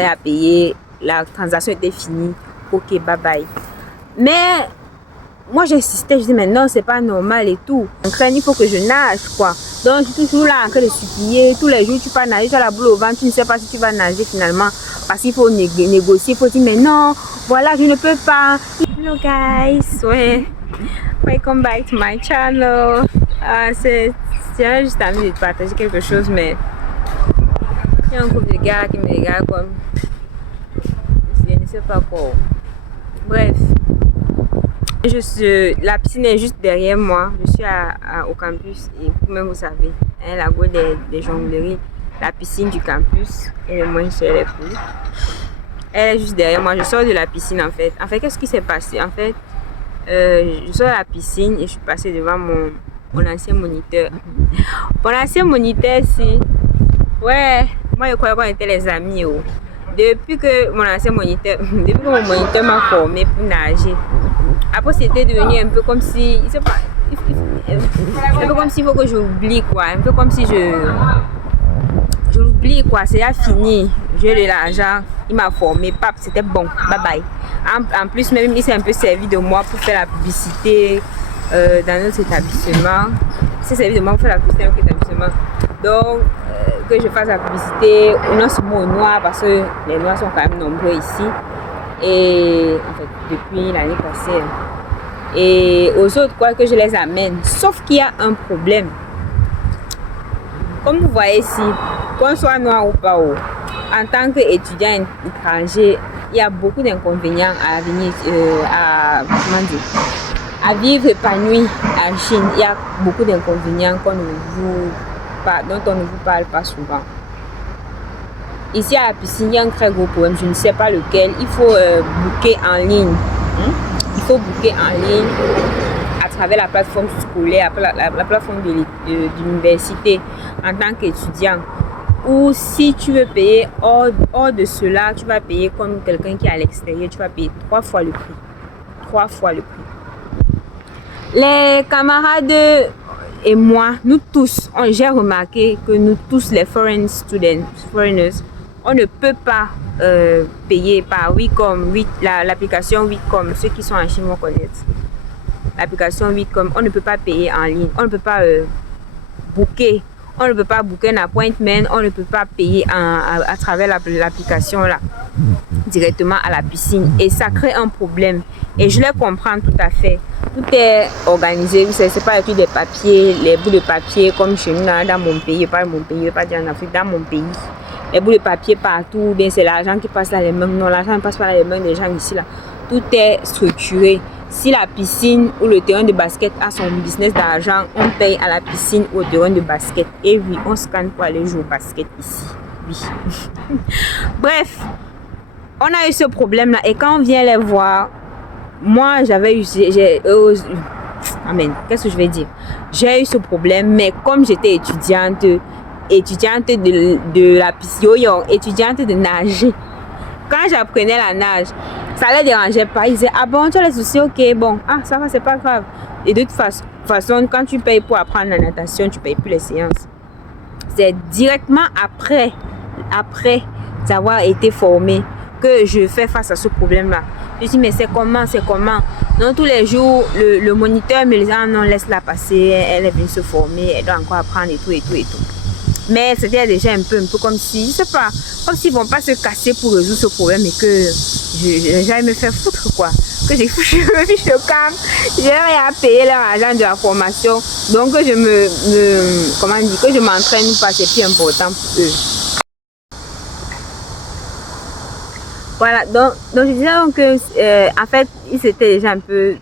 à payer, la transaction était finie, ok, bye bye. Mais moi j'insistais, je disais mais non, c'est pas normal et tout. Il faut que je nage quoi. Donc je suis toujours là en train de supplier. Tous les jours tu vas nager, tu as la boule au ventre, tu ne sais pas si tu vas nager finalement. Parce qu'il faut négocier, il faut dire mais non, voilà je ne peux pas. Hello guys, ouais. Welcome back to my channel. C'est juste envie de partager quelque chose, mais il y a un couple de gars qui me regardent comme je ne sais pas quoi. Bref, la piscine est juste derrière moi. Je suis au campus et vous-même vous savez, hein, la go des jongleries, la piscine du campus est le moins cher les prix. Elle est juste derrière moi. Je sors de la piscine en fait. Qu'est-ce qui s'est passé? En fait, je sors de la piscine et je suis passée devant mon ancien moniteur. Mon ancien moniteur, c'est... Ouais, moi je croyais qu'on était les amis. Oh. Depuis que mon moniteur m'a formé pour nager, après c'était devenu un peu comme si... un peu comme s'il faut que j'oublie quoi. Un peu comme si je l'oublie quoi. C'est déjà fini. J'ai de l'argent. Il m'a formé. Pap, c'était bon. Bye bye. En plus, même il s'est un peu servi de moi pour faire la publicité dans notre établissement. Il s'est servi de moi pour faire la publicité dans notre établissement. Donc, que je fasse la publicité, non seulement aux Noirs, parce que les Noirs sont quand même nombreux ici. Et en fait, depuis l'année passée. Et aux autres, quoi, que je les amène. Sauf qu'il y a un problème. Comme vous voyez ici, qu'on soit noir ou pas, en tant qu'étudiant étranger, il y a beaucoup d'inconvénients à venir, à vivre épanoui en Chine. Il y a beaucoup d'inconvénients dont on ne vous parle pas souvent. Ici à la piscine, il y a un très gros problème, je ne sais pas lequel. Il faut booker en ligne. Il faut booker en ligne à travers la plateforme scolaire, la plateforme de l'université en tant qu'étudiant. Ou si tu veux payer hors de cela, tu vas payer comme quelqu'un qui est à l'extérieur, tu vas payer 3 fois le prix. 3 fois le prix. Les camarades et moi, nous tous, j'ai remarqué que nous tous, les foreigners, on ne peut pas payer par WeCom, l'application WeCom. Ceux qui sont en Chine vont connaître. L'application WeCom, on ne peut pas payer en ligne, on ne peut pas booker. On ne peut pas booker un appointment, on ne peut pas payer à travers l'application là, directement à la piscine. Et ça crée un problème. Et je les comprends tout à fait. Tout est organisé, vous savez, c'est pas des papiers, les bouts de papier comme chez nous dans mon pays, pas mon pays, pas dire en Afrique, dans mon pays. Les bouts de papier partout, bien c'est l'argent qui passe dans les mains. Non, l'argent ne passe pas dans les mains des gens ici là. Tout est structuré. Si la piscine ou le terrain de basket a son business d'argent, on paye à la piscine ou au terrain de basket. Et oui, on scanne pour aller jouer au basket ici. Oui. Bref, on a eu ce problème-là. Et quand on vient les voir, moi, Amen. Qu'est-ce que je vais dire? J'ai eu ce problème, mais comme j'étais étudiante de la piscine, étudiante de nager, quand j'apprenais la nage, ça ne les dérangeait pas. Ils disaient, ah bon, tu as les soucis, ok, bon, ah ça va, c'est pas grave. Et de toute façon, quand tu payes pour apprendre la natation, tu ne payes plus les séances. C'est directement après avoir été formé que je fais face à ce problème-là. Je dis, mais c'est comment? Donc tous les jours, le moniteur me disait, ah non, laisse-la passer, elle est venue se former, elle doit encore apprendre et tout. Mais c'était déjà un peu comme si, je sais pas, comme s'ils vont pas se casser pour résoudre ce problème et que j'allais me faire foutre quoi. Que je me fiche le camp, j'ai rien à payer leur argent de la formation. Donc que je que je m'entraîne pas, c'est plus important pour eux. Voilà, donc je disais que en fait, ils étaient déjà un peu,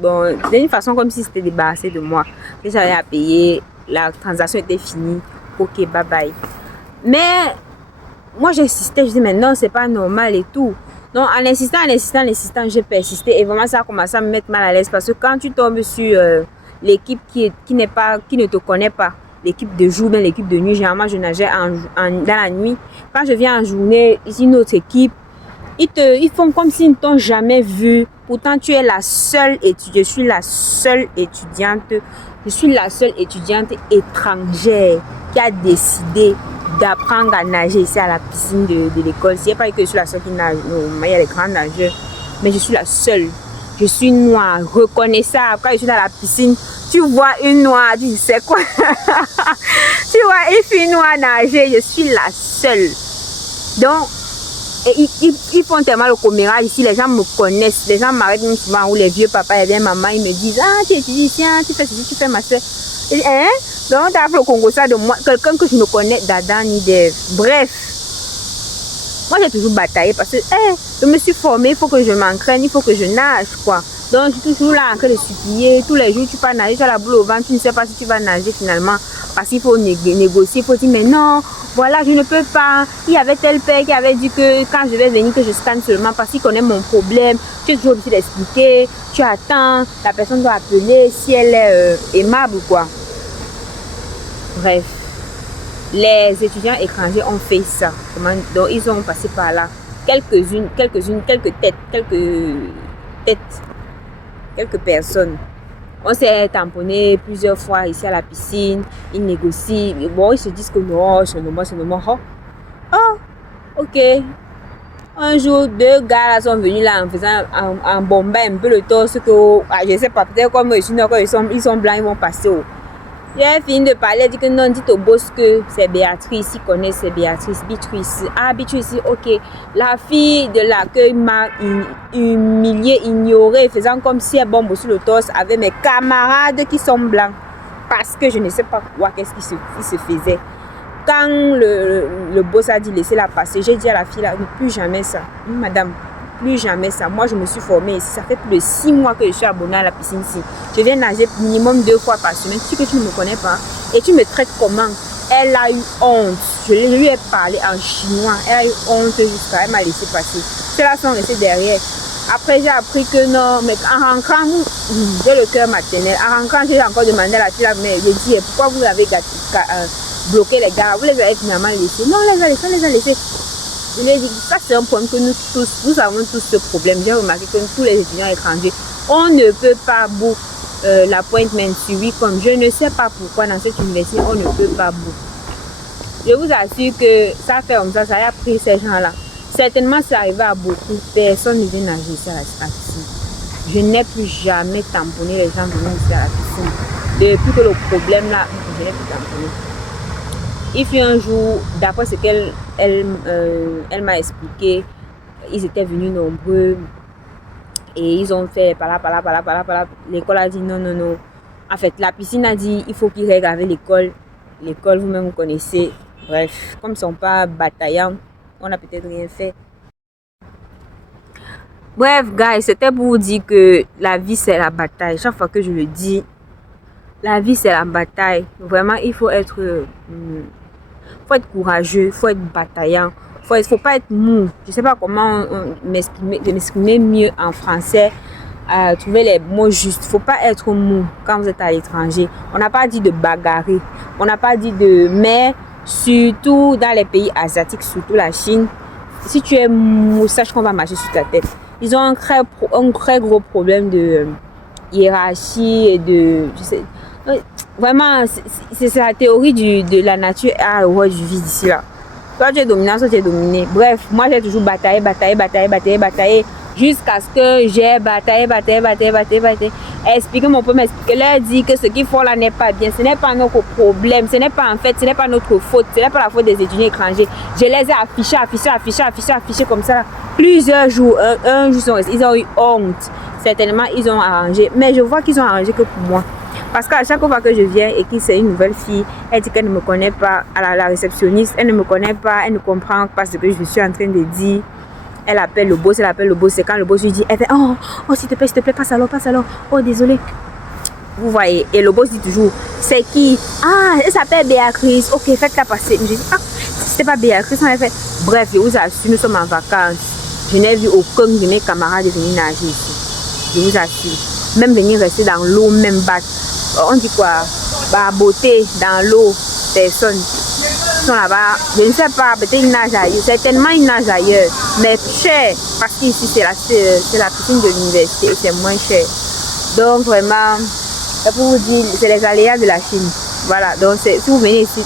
bon, d'une façon comme si c'était débarrassé de moi. Que j'avais à payer, la transaction était finie. Ok, bye bye. Mais moi j'insistais, je disais mais non, c'est pas normal et tout. Donc en insistant, j'ai persisté et vraiment ça a commencé à me mettre mal à l'aise parce que quand tu tombes sur l'équipe qui ne te connaît pas, l'équipe de jour, bien l'équipe de nuit, généralement je nageais dans la nuit. Quand je viens en journée, ici notre équipe, ils font comme s'ils ne t'ont jamais vu. Pourtant tu es la seule je suis la seule étudiante étrangère qui a décidé d'apprendre à nager ici à la piscine de l'école. C'est pas que je suis la seule qui nage, non, il y a les grands nageurs, mais je suis la seule. Je suis noire, reconnaissable. Quand je suis dans la piscine, tu vois une noire, tu dis c'est quoi? Tu vois une fille noire nager, je suis la seule. Donc, ils font tellement le commérage ici, les gens me connaissent, les gens m'arrêtent même souvent, ou les vieux papas et bien maman, ils me disent, ah, tu étudies ici, tu fais ceci, tu fais ma soeur. Je dis, hein? Donc, tu as fait le Congo ça de moi, quelqu'un que je ne connais d'Adam ni d'Ève. Bref, moi j'ai toujours bataillé parce que je me suis formée, il faut que je m'entraîne, il faut que je nage, quoi. Donc, je suis toujours là en train de supplier. Tous les jours, tu vas nager, tu as la boule au ventre, tu ne sais pas si tu vas nager finalement. Parce qu'il faut négocier, il faut dire, mais non, voilà, je ne peux pas. Il y avait tel père qui avait dit que quand je vais venir, que je scanne seulement parce qu'il connaît mon problème. Tu es toujours obligé d'expliquer, tu attends, la personne doit appeler si elle est aimable ou quoi. Bref, les étudiants étrangers ont fait ça. Donc, ils ont passé par là. Quelques personnes. On s'est tamponné plusieurs fois ici à la piscine. Ils négocient. Bon, ils se disent que non, c'est normal. Oh, ok. Un jour, 2 gars là sont venus là en faisant en bombant un peu le torse que je sais pas, peut-être comme je suis nord, ils sont blancs, ils vont passer. J'ai fini de parler, elle dit que non, dites au boss que c'est Béatrice, il connaît, c'est Béatrice, Beatrice. Ah, Beatrice, ok. La fille de l'accueil m'a humiliée, ignorée, faisant comme si elle bombe sur le torse avec mes camarades qui sont blancs. Parce que je ne sais pas quoi, qu'est-ce qui se faisait. Quand le boss a dit laissez-la passer, j'ai dit à la fille là, plus jamais ça. Madame, plus jamais ça. Moi, je me suis formée ici. Ça fait plus de 6 mois que je suis abonnée à la piscine ici. Je viens nager minimum 2 fois par semaine. Tu sais que tu ne me connais pas. Et tu me traites comment? Elle a eu honte. Je lui ai parlé en chinois. Elle a eu honte jusqu'à. Elle m'a laissé passer. Ceux-là sont restés derrière. Après, j'ai appris que non, mais en rentrant, j'ai le cœur maternel. En rentrant, j'ai encore demandé à la fille, mais j'ai dit, pourquoi vous avez bloqué les gars? Vous les avez finalement laissés? Non, on les a laissés. Je lui ai dit, ça c'est un problème que nous avons tous ce problème. J'ai remarqué que tous les étudiants étrangers, on ne peut pas book l'appointment suivi comme je ne sais pas pourquoi dans cette université, on ne peut pas book. Je vous assure que ça fait comme ça a pris ces gens-là. Certainement, c'est arrivé à beaucoup. Personne ne vient nager ici à la piscine. Je n'ai plus jamais tamponné les gens venant ici à la piscine. Depuis que le problème là, je n'ai plus tamponné. Il fut un jour, d'après ce qu'elle m'a expliqué, ils étaient venus nombreux et ils ont fait par là. L'école a dit non. En fait, la piscine a dit il faut qu'ils règlent avec l'école. L'école, vous-même, vous connaissez. Bref, comme ils ne sont pas bataillants, on n'a peut-être rien fait. Bref, guys, c'était pour vous dire que la vie, c'est la bataille. Chaque fois que je le dis, la vie, c'est la bataille. Vraiment, il faut être courageux, il faut être bataillant. Il ne faut pas être mou. Je ne sais pas comment m'exprimer mieux en français. Trouver les mots justes. Il ne faut pas être mou quand vous êtes à l'étranger. On n'a pas dit de bagarrer. On n'a pas dit de... Mais surtout dans les pays asiatiques, surtout la Chine, si tu es mou, sache qu'on va marcher sur ta tête. Ils ont un très gros problème de hiérarchie et de... Je sais, vraiment, c'est la théorie de la nature à horreur du vide ici là. Soit tu es dominant, soit tu es dominé. Bref, moi j'ai toujours bataillé jusqu'à ce que j'ai bataillé. Expliquer mon problème, leur dire que ce qu'ils font là n'est pas bien. Ce n'est pas notre problème, ce n'est pas notre faute, ce n'est pas la faute des étudiants étrangers. Je les ai affichés comme ça. Plusieurs jours, un jour, ils ont eu honte. Certainement, ils ont arrangé. Mais je vois qu'ils ont arrangé que pour moi. Parce qu'à chaque fois que je viens et que c'est une nouvelle fille, elle dit qu'elle ne me connaît pas. La réceptionniste, elle ne me connaît pas, elle ne comprend pas ce que je suis en train de dire. Elle appelle le boss. C'est quand le boss lui dit, elle fait, oh s'il te plaît, passe alors. Oh, désolé. Vous voyez, et le boss dit toujours, c'est qui? Ah, elle s'appelle Béatrice. Ok, faites-la passer. Je dis, c'était pas Béatrice, on a fait. Bref, je vous assure, nous sommes en vacances. Je n'ai vu aucun de mes camarades venir nager ici. Je vous assure. Même venir rester dans l'eau, même battre. On dit quoi? Beauté dans l'eau, personne. Ils sont là-bas, je ne sais pas, peut-être ils nagent ailleurs. Certainement ils nagent ailleurs, mais cher, parce qu'ici c'est la piscine de l'université et c'est moins cher. Donc vraiment, pour vous dire, c'est les aléas de la Chine. Voilà, donc si vous venez ici,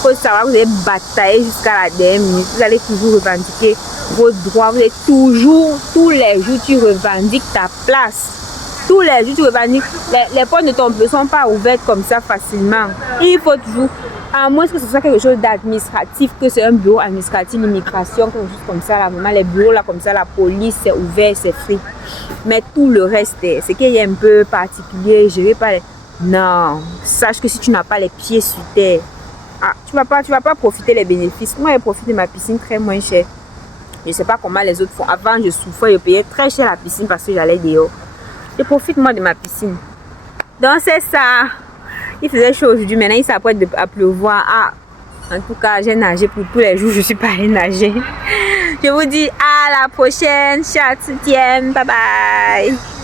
faut savoir que vous allez batailler jusqu'à la dernière minute. Vous allez toujours revendiquer vos droits. Vous allez toujours, tous les jours, tu revendiques ta place. Tous les jours, tu revendiques. Les portes ne sont pas ouvertes comme ça facilement. Il faut toujours, à moins que ce soit quelque chose d'administratif, que c'est un bureau administratif, l'immigration, quelque chose comme ça, là, vraiment, les bureaux là, comme ça, la police, c'est ouvert, c'est free. Mais tout le reste, c'est qu'il y a un peu particulier, géré par les... Non, sache que si tu n'as pas les pieds sur terre, tu vas pas profiter les bénéfices. Moi, je profite de ma piscine très moins cher. Je ne sais pas comment les autres font. Avant, je souffrais, je payais très cher la piscine parce que j'allais dehors. Je profite moi de ma piscine. Donc c'est ça. Il faisait chaud aujourd'hui. Maintenant il s'apprête à pleuvoir. En tout cas, j'ai nagé pour tous les jours. Je suis pas allée nager. Je vous dis à la prochaine. Ciao, bye bye.